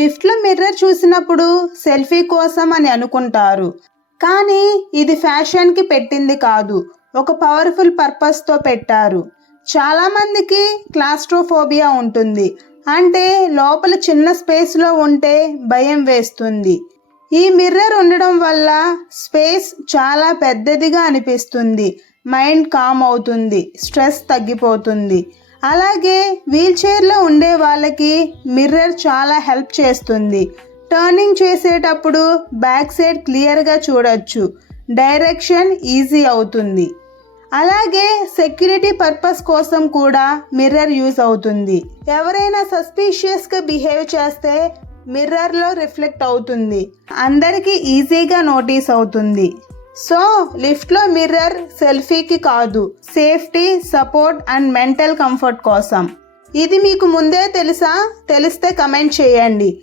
లిఫ్ట్లో మిర్రర్ చూసినప్పుడు సెల్ఫీ కోసం అని అనుకుంటారు. కానీ ఇది ఫ్యాషన్కి పెట్టింది కాదు ఒక పవర్ఫుల్ పర్పస్తో పెట్టారు. చాలామందికి క్లాస్ట్రోఫోబియా ఉంటుంది. అంటే లోపల చిన్న స్పేస్లో ఉంటే భయం వేస్తుంది. ఈ మిర్రర్ ఉండడం వల్ల స్పేస్ చాలా పెద్దదిగా అనిపిస్తుంది. మైండ్ కామ్ అవుతుంది. స్ట్రెస్ తగ్గిపోతుంది. అలాగే వీల్చైర్లో ఉండే వాళ్ళకి మిర్రర్ చాలా హెల్ప్ చేస్తుంది. టర్నింగ్ చేసేటప్పుడు బ్యాక్ సైడ్ క్లియర్గా చూడొచ్చు. డైరెక్షన్ ఈజీ అవుతుంది. అలాగే సెక్యూరిటీ పర్పస్ కోసం కూడా మిర్రర్ యూజ్ అవుతుంది. ఎవరైనా సస్పీషియస్గా బిహేవ్ చేస్తే మిర్రర్లో రిఫ్లెక్ట్ అవుతుంది. అందరికీ ఈజీగా నోటీస్ అవుతుంది. సో లిఫ్ట్లో మిర్రర్ సెల్ఫీకి కాదు safety support and mental comfort కోసం. ఇది మీకు ముందే తెలుసా? తెలిస్తే కమెంట్ చేయండి.